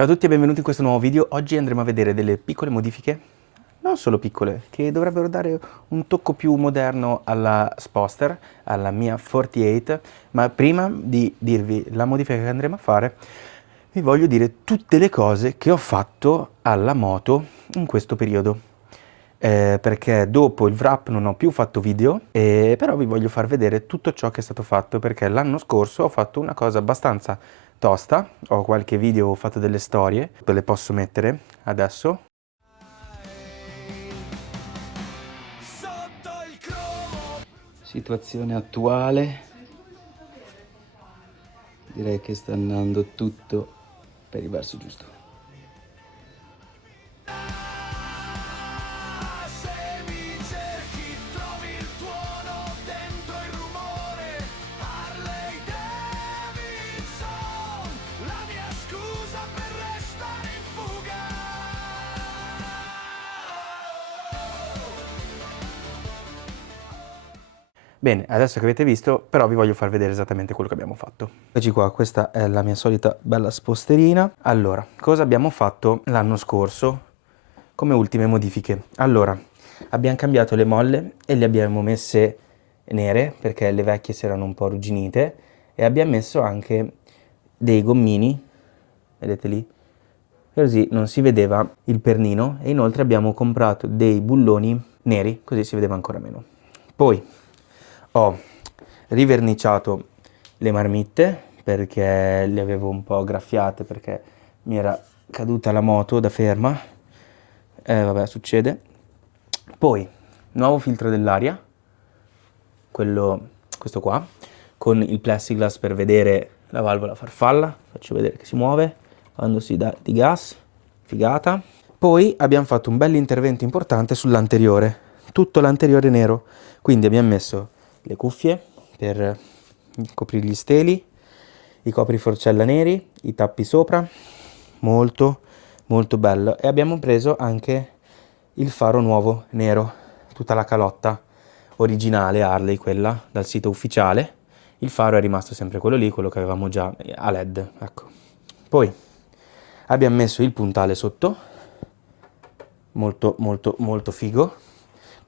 Ciao a tutti e benvenuti in questo nuovo video. Oggi andremo a vedere delle piccole modifiche, non solo piccole, che dovrebbero dare un tocco più moderno alla Sposter, alla mia 48, ma prima di dirvi la modifica che andremo a fare, vi voglio dire tutte le cose che ho fatto alla moto in questo periodo. Perché dopo il wrap non ho più fatto video, però vi voglio far vedere tutto ciò che è stato fatto, perché l'anno scorso ho fatto una cosa abbastanza tosta, ho qualche video, ho fatto delle storie, ve le posso mettere adesso. Situazione attuale, direi che sta andando tutto per il verso giusto. Bene, adesso che avete visto, però vi voglio far vedere esattamente quello che abbiamo fatto. Eccoci qua, questa è la mia solita bella sposterina. Allora, cosa abbiamo fatto l'anno scorso come ultime modifiche? Allora, abbiamo cambiato le molle e le abbiamo messe nere, perché le vecchie si erano un po' arrugginite, e abbiamo messo anche dei gommini, vedete lì? Così non si vedeva il pernino, e inoltre abbiamo comprato dei bulloni neri, così si vedeva ancora meno. Poi ho riverniciato le marmitte perché le avevo un po' graffiate perché mi era caduta la moto da ferma. Vabbè, succede. Poi, nuovo filtro dell'aria, questo qua, con il plexiglass per vedere la valvola farfalla. Faccio vedere che si muove quando si dà di gas. Figata. Poi abbiamo fatto un bel intervento importante sull'anteriore, tutto l'anteriore nero. Quindi abbiamo messo le cuffie per coprire gli steli, i copriforcella neri, i tappi sopra, molto molto bello. E abbiamo preso anche il faro nuovo nero, tutta la calotta originale Harley, quella dal sito ufficiale. Il faro è rimasto sempre quello lì, quello che avevamo già a LED, ecco. Poi abbiamo messo il puntale sotto, molto molto molto figo.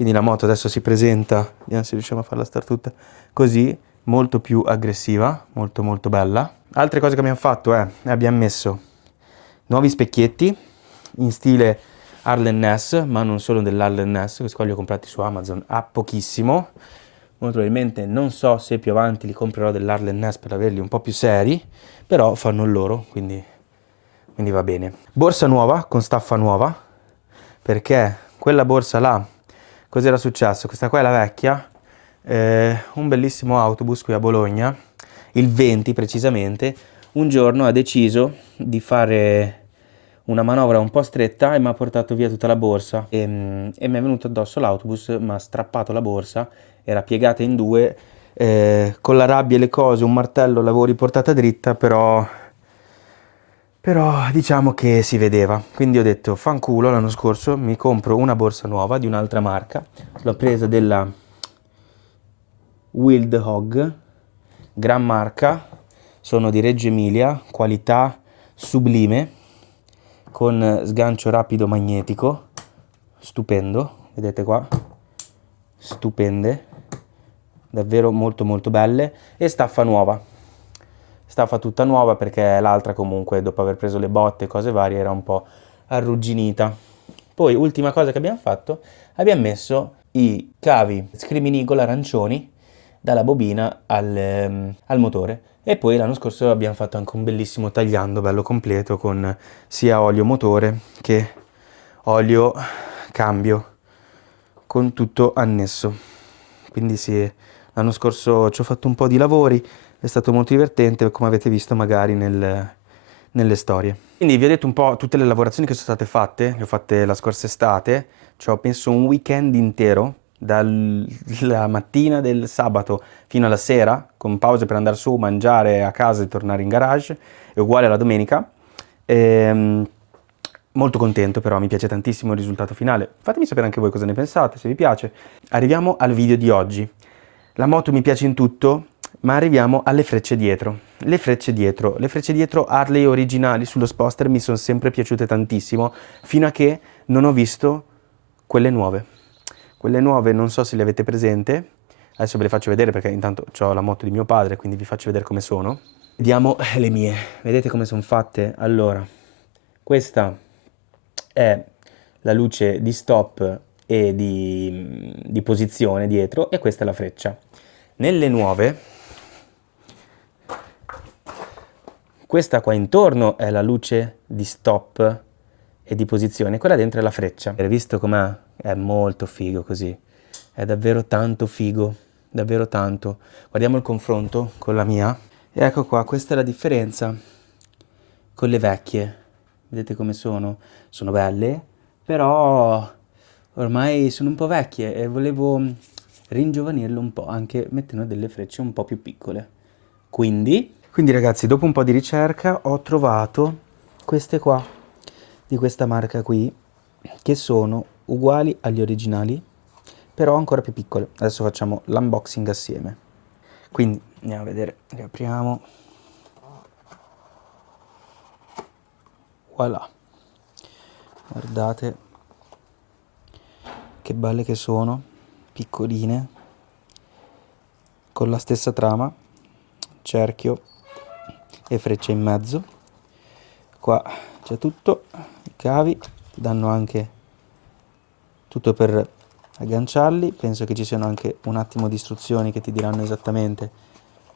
Quindi la moto adesso si presenta, vediamo se riusciamo a farla stare tutta così, molto più aggressiva, molto molto bella. Altre cose che abbiamo fatto è, abbiamo messo nuovi specchietti in stile Harley Ness, ma non solo dell'Harley Ness, questi qua li ho comprati su Amazon a pochissimo. Molto probabilmente non so se più avanti li comprerò dell'Harley Ness per averli un po' più seri, però fanno il loro, quindi va bene. Borsa nuova, con staffa nuova, perché quella borsa là, cos'era successo? Questa qua è la vecchia, un bellissimo autobus qui a Bologna, il 20 precisamente, un giorno ha deciso di fare una manovra un po' stretta e mi ha portato via tutta la borsa e mi è venuto addosso l'autobus, mi ha strappato la borsa, era piegata in due, con la rabbia e le cose, un martello l'avevo riportata dritta, però diciamo che si vedeva, quindi ho detto fanculo, l'anno scorso mi compro una borsa nuova di un'altra marca, l'ho presa della Wild Hog, gran marca, sono di Reggio Emilia, qualità sublime, con sgancio rapido magnetico, stupendo, vedete qua, stupende, davvero molto molto belle, e staffa nuova. Staffa tutta nuova perché l'altra comunque dopo aver preso le botte e cose varie era un po' arrugginita. Poi ultima cosa che abbiamo fatto, abbiamo messo i cavi Screaming Eagle arancioni dalla bobina al motore, e poi l'anno scorso abbiamo fatto anche un bellissimo tagliando bello completo con sia olio motore che olio cambio, con tutto annesso. Quindi sì, l'anno scorso ci ho fatto un po' di lavori, è stato molto divertente, come avete visto magari nelle storie. Quindi vi ho detto un po' tutte le lavorazioni che sono state fatte, le ho fatte la scorsa estate, ci ho penso un weekend intero, dalla mattina del sabato fino alla sera, con pause per andare su, mangiare a casa e tornare in garage, è uguale alla domenica. Molto contento, però mi piace tantissimo il risultato finale. Fatemi sapere anche voi cosa ne pensate, se vi piace. Arriviamo al video di oggi. La moto mi piace in tutto, Ma arriviamo alle frecce dietro. Le frecce dietro Harley originali sullo Sposter mi sono sempre piaciute tantissimo, fino a che non ho visto quelle nuove. Quelle nuove non so se le avete presente, adesso ve le faccio vedere perché intanto ho la moto di mio padre, quindi vi faccio vedere come sono. Vediamo le mie, vedete come sono fatte? Allora, questa è la luce di stop e di posizione dietro e questa è la freccia. Nelle nuove, questa qua intorno è la luce di stop e di posizione, quella dentro è la freccia. Avete visto com'è? È molto figo così, è davvero tanto figo, davvero tanto. Guardiamo il confronto con la mia e ecco qua, questa è la differenza con le vecchie. Vedete come sono? Sono belle, però ormai sono un po' vecchie e volevo ringiovanirle un po', anche mettendo delle frecce un po' più piccole. Quindi ragazzi, dopo un po' di ricerca ho trovato queste qua, di questa marca qui, che sono uguali agli originali, però ancora più piccole. Adesso facciamo l'unboxing assieme. Quindi andiamo a vedere, le apriamo. Voilà, guardate che belle che sono, piccoline, con la stessa trama, cerchio e freccia in mezzo. Qua c'è tutto, i cavi, ti danno anche tutto per agganciarli, penso che ci siano anche un attimo di istruzioni che ti diranno esattamente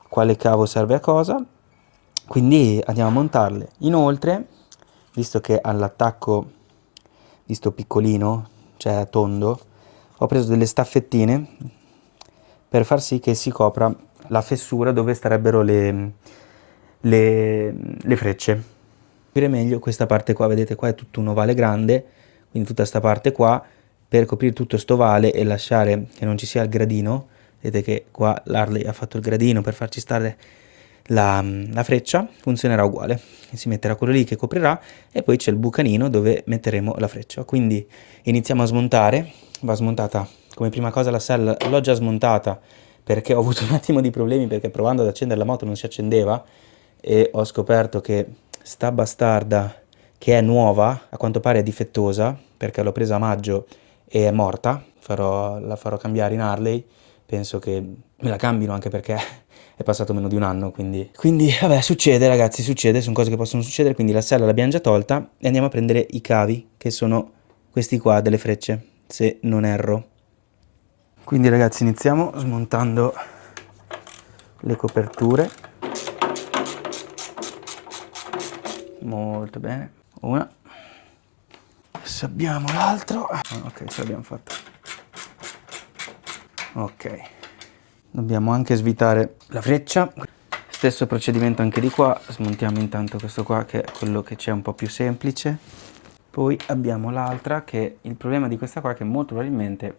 quale cavo serve a cosa, quindi andiamo a montarle. Inoltre, visto che all'attacco, visto piccolino, cioè tondo, ho preso delle staffettine per far sì che si copra la fessura dove starebbero le frecce. Capire meglio questa parte qua, vedete qua è tutto un ovale grande, quindi tutta questa parte qua, per coprire tutto sto ovale e lasciare che non ci sia il gradino, vedete che qua l'Harley ha fatto il gradino per farci stare la freccia, funzionerà uguale, si metterà quello lì che coprirà e poi c'è il bucanino dove metteremo la freccia. Quindi iniziamo a smontare, va smontata come prima cosa la sella, l'ho già smontata perché ho avuto un attimo di problemi perché provando ad accendere la moto non si accendeva e ho scoperto che sta bastarda che è nuova, a quanto pare è difettosa perché l'ho presa a maggio e è morta, la farò cambiare in Harley, penso che me la cambino anche perché è passato meno di un anno, quindi vabbè, succede ragazzi, succede, sono cose che possono succedere, quindi la sella l'abbiamo già tolta e andiamo a prendere i cavi, che sono questi qua delle frecce, se non erro. Quindi ragazzi iniziamo smontando le coperture, molto bene, una, adesso abbiamo l'altro, ok, ce l'abbiamo fatta, ok, dobbiamo anche svitare la freccia, stesso procedimento anche di qua, smontiamo intanto questo qua che è quello che c'è un po' più semplice, poi abbiamo l'altra che il problema di questa qua è che molto probabilmente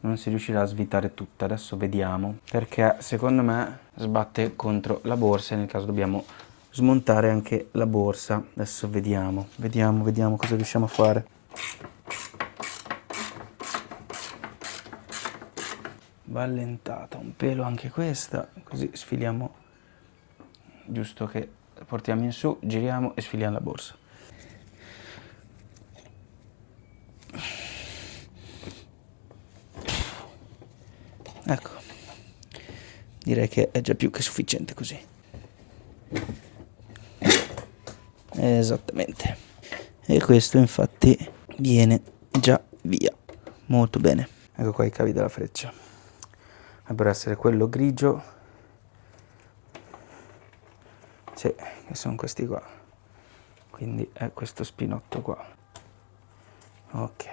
non si riuscirà a svitare tutta, adesso vediamo, perché secondo me sbatte contro la borsa e nel caso dobbiamo smontare anche la borsa, adesso vediamo cosa riusciamo a fare. Va allentata un pelo anche questa, così sfiliamo, giusto che portiamo in su, giriamo e sfiliamo la borsa. Ecco, direi che è già più che sufficiente così. Esattamente. E questo infatti viene già via. Molto bene. Ecco qua i cavi della freccia. Dovrebbero essere quello grigio. Sì, che sono questi qua. Quindi è questo spinotto qua. Ok.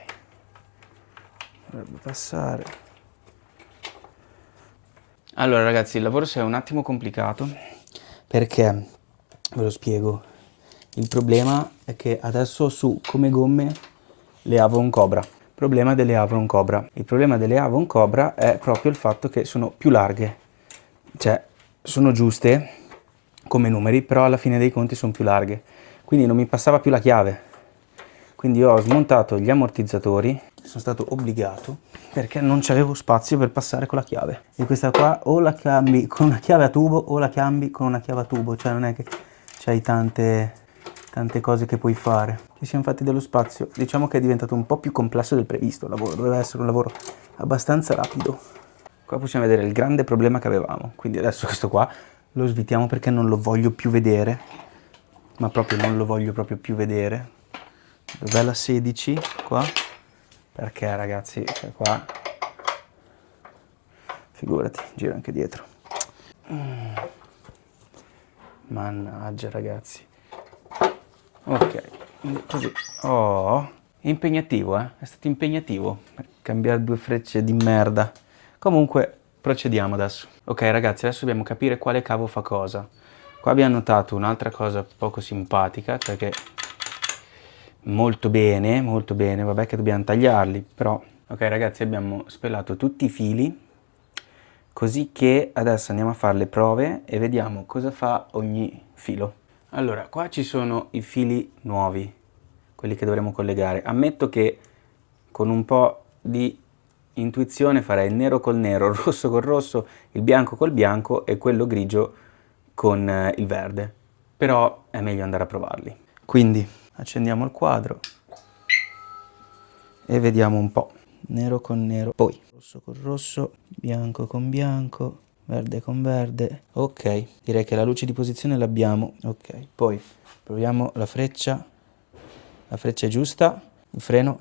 Dovrebbe passare. Allora ragazzi, il lavoro si è un attimo complicato perché, ve lo spiego, il problema è che adesso su come gomme le Avon Cobra. Problema delle Avon Cobra. Il problema delle Avon Cobra è proprio il fatto che sono più larghe. Cioè, sono giuste come numeri, però alla fine dei conti sono più larghe. Quindi non mi passava più la chiave. Quindi ho smontato gli ammortizzatori, sono stato obbligato perché non c'avevo spazio per passare con la chiave. E questa qua o la cambi con una chiave a tubo o la cambi con una chiave a tubo, cioè non è che c'hai tante cose che puoi fare. Ci siamo fatti dello spazio. Diciamo che è diventato un po' più complesso del previsto il lavoro, doveva essere un lavoro abbastanza rapido. Qua possiamo vedere il grande problema che avevamo, quindi adesso questo qua lo svitiamo perché non lo voglio più vedere, ma proprio non lo voglio proprio più vedere. Dov'è la 16 qua? Perché ragazzi, cioè qua, figurati, gira anche dietro. Mannaggia ragazzi. Ok, quindi così. Oh, impegnativo, è stato impegnativo cambiare due frecce di merda. Comunque, procediamo adesso. Ok ragazzi, adesso dobbiamo capire quale cavo fa cosa. Qua abbiamo notato un'altra cosa poco simpatica, cioè che molto bene, vabbè che dobbiamo tagliarli, però... Ok ragazzi, abbiamo spelato tutti i fili, così che adesso andiamo a fare le prove e vediamo cosa fa ogni filo. Allora, qua ci sono i fili nuovi, quelli che dovremo collegare. Ammetto che con un po' di intuizione farei il nero col nero, il rosso col rosso, il bianco col bianco e quello grigio con il verde. Però è meglio andare a provarli. Quindi accendiamo il quadro e vediamo un po'. Nero con nero, poi rosso con rosso, bianco con bianco, verde con verde. Ok, direi che la luce di posizione l'abbiamo. Ok, poi proviamo la freccia è giusta, il freno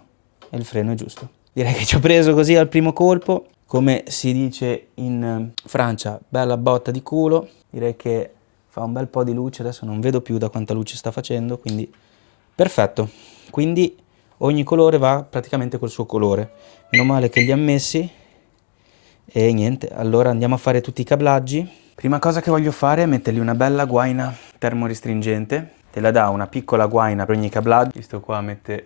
e il freno è giusto. Direi che ci ho preso così al primo colpo, come si dice in Francia, bella botta di culo. Direi che fa un bel po' di luce, adesso non vedo più da quanta luce sta facendo, quindi perfetto. Quindi ogni colore va praticamente col suo colore. Meno male che li ha messi. E niente, allora andiamo a fare tutti i cablaggi. Prima cosa che voglio fare è mettergli una bella guaina termorestringente. Te la dà una piccola guaina per ogni cablaggio. Questo qua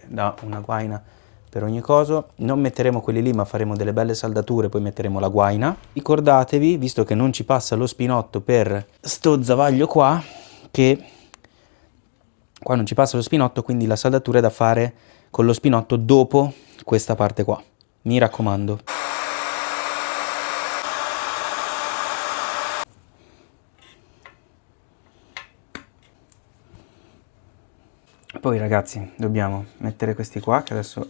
dà una guaina per ogni coso. Non metteremo quelli lì, ma faremo delle belle saldature, poi metteremo la guaina. Ricordatevi, visto che non ci passa lo spinotto per sto zavaglio qua, che qua non ci passa lo spinotto, quindi la saldatura è da fare con lo spinotto dopo questa parte qua. Mi raccomando. Poi ragazzi dobbiamo mettere questi qua, che adesso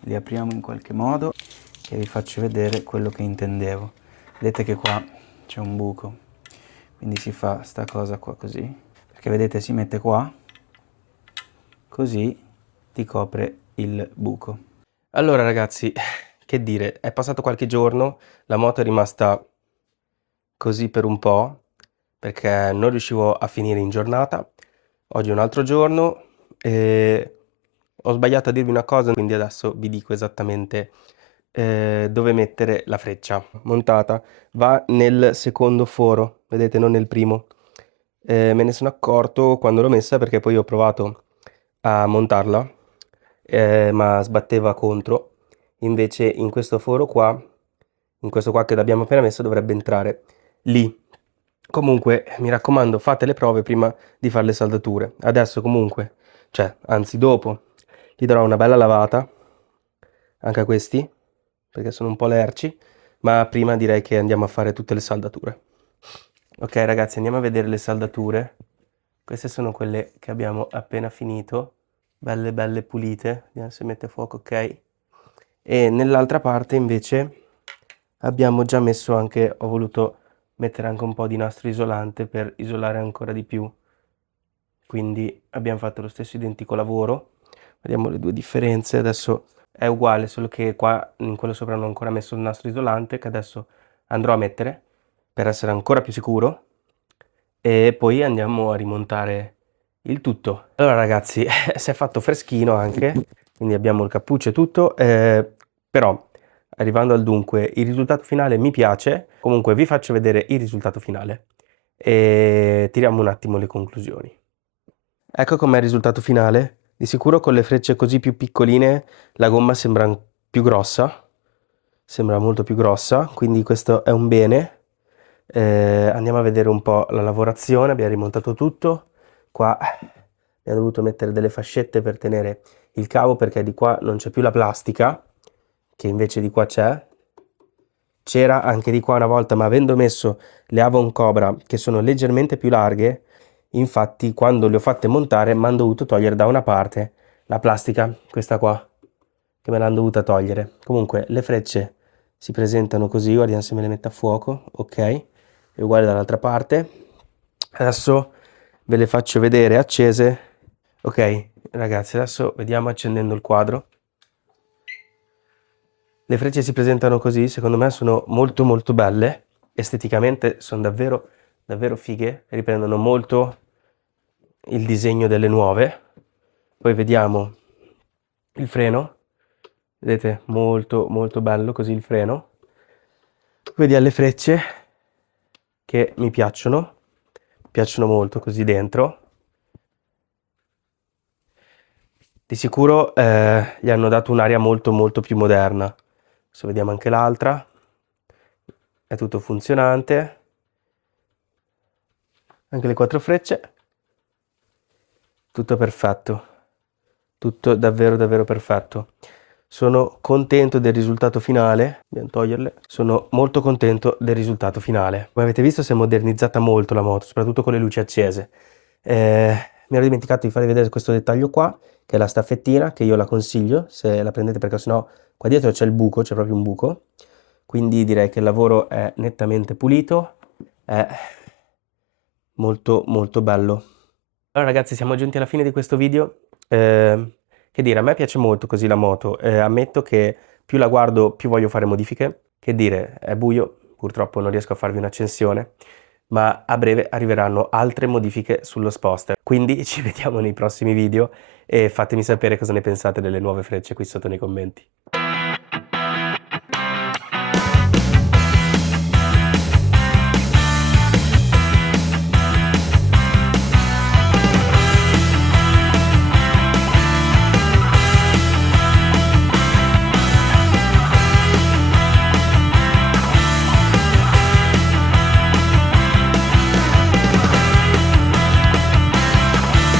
li apriamo in qualche modo, e vi faccio vedere quello che intendevo. Vedete che qua c'è un buco, quindi si fa sta cosa qua così, perché vedete si mette qua, così ti copre il buco. Allora ragazzi, che dire, è passato qualche giorno, la moto è rimasta così per un po', perché non riuscivo a finire in giornata. Oggi è un altro giorno e ho sbagliato a dirvi una cosa, quindi adesso vi dico esattamente dove mettere la freccia montata. Va nel secondo foro, vedete, non nel primo. Me ne sono accorto quando l'ho messa perché poi ho provato a montarla, ma sbatteva contro. Invece in questo foro qua, in questo qua che l'abbiamo appena messo, dovrebbe entrare lì. Comunque, mi raccomando, fate le prove prima di fare le saldature. Adesso comunque, cioè, anzi dopo, gli darò una bella lavata, anche a questi, perché sono un po' lerci, ma prima direi che andiamo a fare tutte le saldature. Ok ragazzi, andiamo a vedere le saldature. Queste sono quelle che abbiamo appena finito, belle belle pulite, vediamo se mette fuoco, ok. E nell'altra parte invece abbiamo già messo anche, ho voluto mettere anche un po' di nastro isolante per isolare ancora di più, quindi abbiamo fatto lo stesso identico lavoro. Vediamo le due differenze, adesso è uguale, solo che qua in quello sopra non ho ancora messo il nastro isolante, che adesso andrò a mettere per essere ancora più sicuro, e poi andiamo a rimontare il tutto. Allora ragazzi, si è fatto freschino anche, quindi abbiamo il cappuccio e tutto, però arrivando al dunque, il risultato finale mi piace. Comunque vi faccio vedere il risultato finale e tiriamo un attimo le conclusioni. Ecco com'è il risultato finale. Di sicuro con le frecce così più piccoline la gomma sembra più grossa, sembra molto più grossa, quindi questo è un bene. Andiamo a vedere un po' la lavorazione, abbiamo rimontato tutto. Qua abbiamo dovuto mettere delle fascette per tenere il cavo perché di qua non c'è più la plastica, che invece di qua c'è. c'era anche di qua una volta, ma avendo messo le Avon Cobra che sono leggermente più larghe, infatti quando le ho fatte montare mi hanno dovuto togliere da una parte la plastica, questa qua, che me l'hanno dovuta togliere. Comunque le frecce si presentano così, guardiamo se me le metto a fuoco, ok, e uguale dall'altra parte. Adesso ve le faccio vedere accese. Ok ragazzi, adesso vediamo accendendo il quadro. Le frecce si presentano così, secondo me sono molto molto belle, esteticamente sono davvero davvero fighe, riprendono molto il disegno delle nuove. Poi vediamo il freno, vedete, molto molto bello così il freno. Vediamo le frecce che mi piacciono molto così dentro. Di sicuro gli hanno dato un'aria molto molto più moderna. Adesso vediamo anche l'altra, è tutto funzionante, anche le 4 frecce, tutto perfetto, tutto davvero davvero perfetto. Sono contento del risultato finale, dobbiamo toglierle, sono molto contento del risultato finale. Come avete visto si è modernizzata molto la moto, soprattutto con le luci accese. Mi ero dimenticato di farvi vedere questo dettaglio qua, che è la staffettina, che io la consiglio se la prendete, perché sennò qua dietro c'è il buco, c'è proprio un buco. Quindi direi che il lavoro è nettamente pulito, è molto molto bello. Allora ragazzi, siamo giunti alla fine di questo video. Che dire, a me piace molto così la moto. Ammetto che più la guardo più voglio fare modifiche. Che dire, è buio, purtroppo non riesco a farvi un'accensione, ma a breve arriveranno altre modifiche sullo Sposter. Quindi ci vediamo nei prossimi video e fatemi sapere cosa ne pensate delle nuove frecce qui sotto nei commenti.